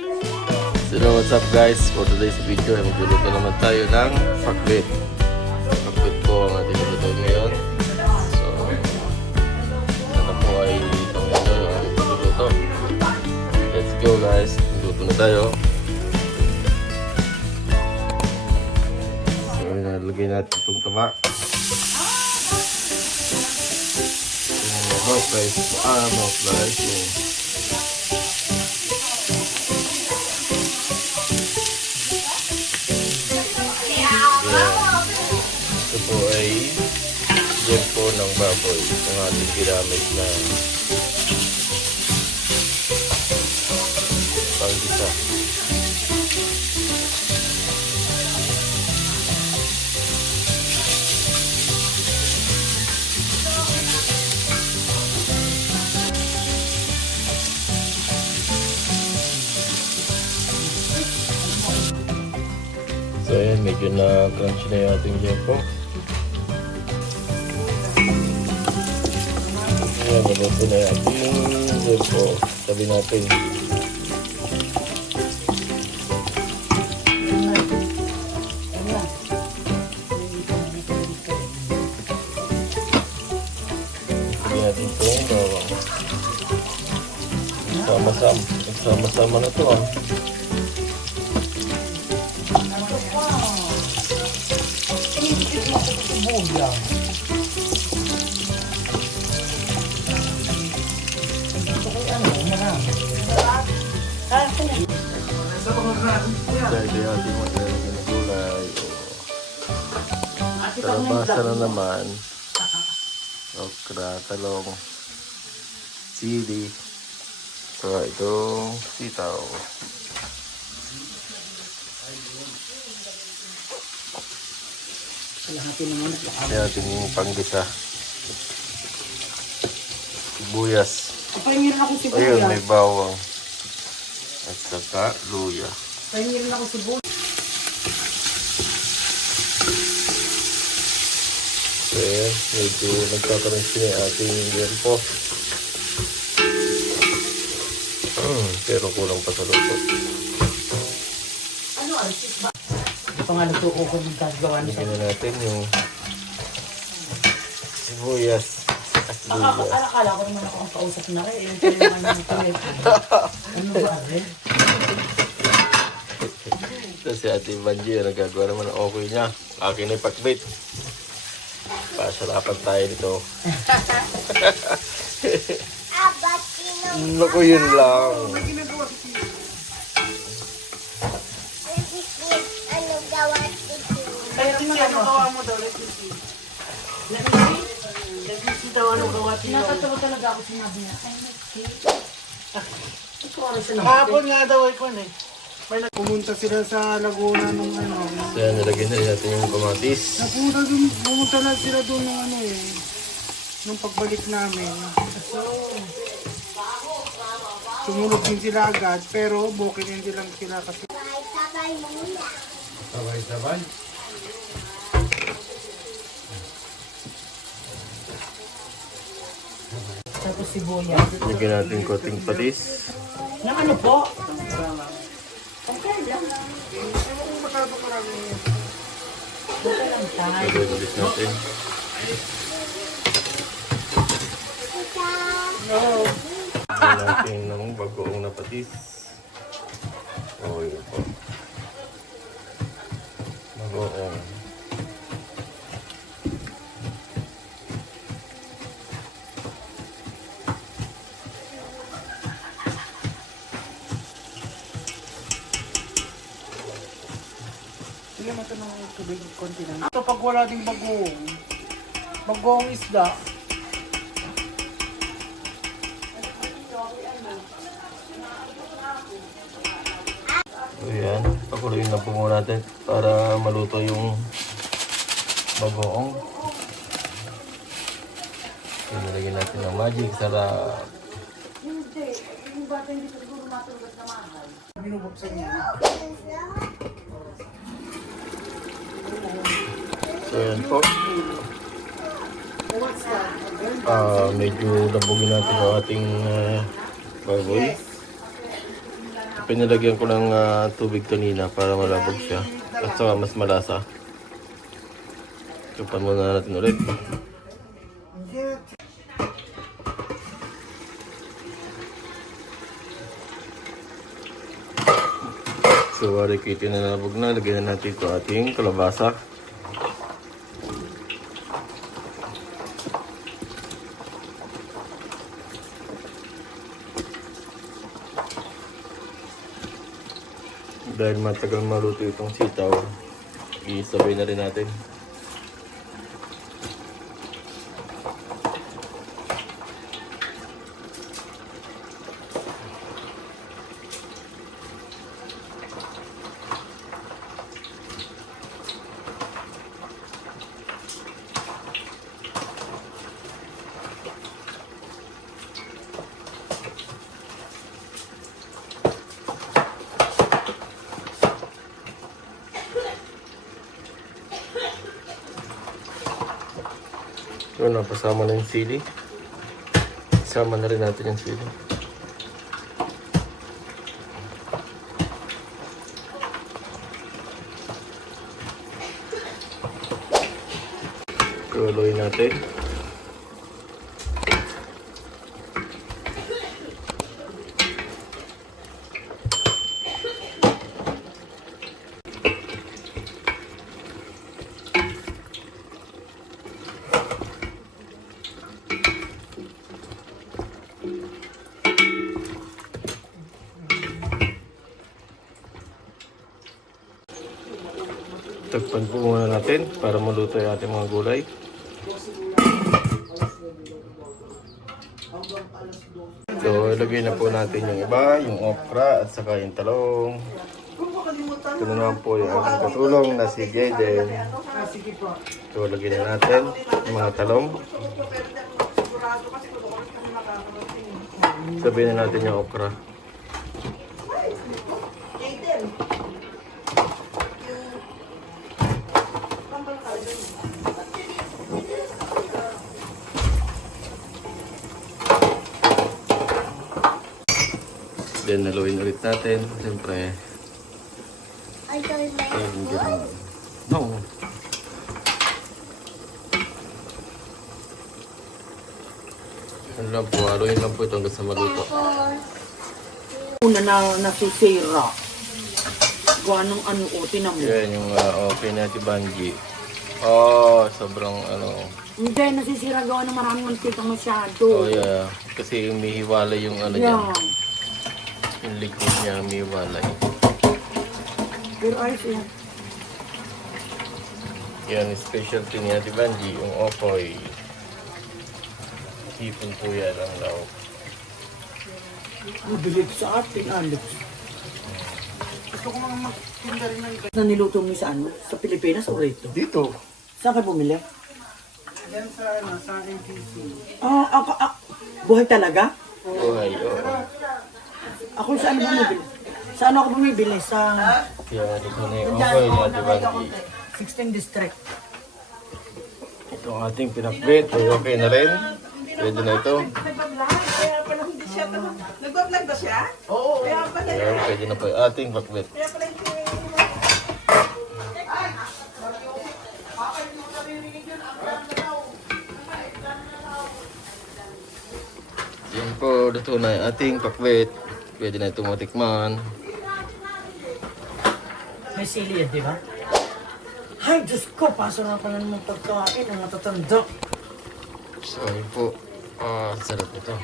So what's up guys? For today's video ay magluluto naman tayo ng pakbit. Pakbit po ang ating luto ngayon. So, sana po ay pang-enjoy ang ating pagluluto. Let's go guys. Magluto na tayo. So, nalagay natin itong taba. Mga fries. Ah, mga fries. Yung gem po ng baboy. Ang ating ginamit na panggisa. So ayan, medyo na crunch na yung ating gem Ayan, naluto na yung ating gem po. Sabi natin. Natin itong bawang. Sama-sama. Sama-sama na to ah. Dahil ating maglalagay ng gulay. O, kalabasa na naman. Okra, talong, chili. So, itong sitaw. Yung ating panggisa. Sibuyas. Ayun, may bawang. At saka luya. Pahingi rin ako si Buya. So, ayan, medyo nagkakaroon siya ating yelpo. Hmm, pero kulang pa sa luto. Ano, alsis ba? Ito nga nagtuko ko ng gagawa niya. Na natin yung sibuyas Akala, ko naman ako ang kausap na. Yung kailangan ng telepono. Ano ba? Ito si Ate Banji, nagagawa naman ng okay niya. Akin ay pakbit. Pasalapan tayo dito. Naku, yun lang. Ano gawa ito? Kaya ano. mo daw, let me see. Let me see. Let me see daw ano gawa niya. Nakatawa talaga ako sinabi niya. Ay, nag-see. Ito ano. Kahapon nga daw ay kwan eh. May nag- pumunta sila sa Laguna nung ano. So yan, nilagyan na rin natin yung kamatis. Napunta dun, pumunta na sila doon nung ano eh. Nung pagbalik namin. So, sumunod din sila agad, pero bukid hindi lang sila kasi. Sabay muna. Sabay-sabay. Tapos si Buya. Lagyan natin konting patis. Ng ano po? Lang. Okay lang tayo. Lagyan ulit natin. Lagyan natin ng bagoong na patis. Oh, yun po. Bagoong. Konti lang. Ito pag wala ding bagoong. Bagoong isda. So yan, pakuluin na po muna natin para maluto yung bagoong. Nilagyan natin ng magic sarap. Binubuksan niya. So yan po. Ah, medyo labugin natin ang ating ah, baboy. Pinalagyan ko ng ah, tubig kanina para malabog siya. At saka mas malasa. Tupan muna natin ulit. So, warikiti na nalabog na. Lagyan na natin ito ating kalabasa. Dahil matagal maluto itong sitaw, isabay na rin natin. So, napasama na yung sili. Isama na rin natin yung sili. Kuloy natin. Tagpan po muna natin para maluto yung ating mga gulay. So, ilagay na po natin yung iba, yung okra at saka yung talong. Ito na naman po yung ating katulong na si Jaden. So, lagyan na natin yung mga talong. Sabihin na natin yung okra. Then, naluin ulit natin. Siyempre, I don't like ganun. No. Ano lang po, haluin lang po ito hanggang sa maluto. Una na nasisira. Gawa ng ano o, tinan mo. Yan yung uh, okay na si Banji. Oh, sobrang ano. Hindi, nasisira gawa ng maraming mantika masyado. Oh yeah, kasi umihiwalay yung ano niya. Yan. Yung liquid niya umihiwalay. Pero ayos yan. Yan, specialty ni Ate Banji, yung okoy. Hipon po yan ang laok. Ang bilig sa atin, Alex. Gusto ko mga magtinda rin ng Na niluto mo sa ano? Sa Pilipinas o rito? Dito? Saan ka bumili? Yan sa, ano, sa NTC. Ah, ako, ah, buhay talaga? Buhay, oo. Ako saan bumibili? Saan ako bumibili? Sa Yan, ito na yung Ate Banji. 16 District. Ito ang ating pinakbit. Ay, okay na rin. Pwede na ito. Kaya pala hindi siya, nag-vlog ba siya? Oo. Kaya pala, Ayan, pwede na po yung ating pakbit. kaya pala hindi Yan po, luto na yung ating pakbit. Pwede na itong matikman. May sili yan, di ba? Ay, Diyos ko, paso na pala ng pagkain ng matatanda. So, po. Ah, sarap ito.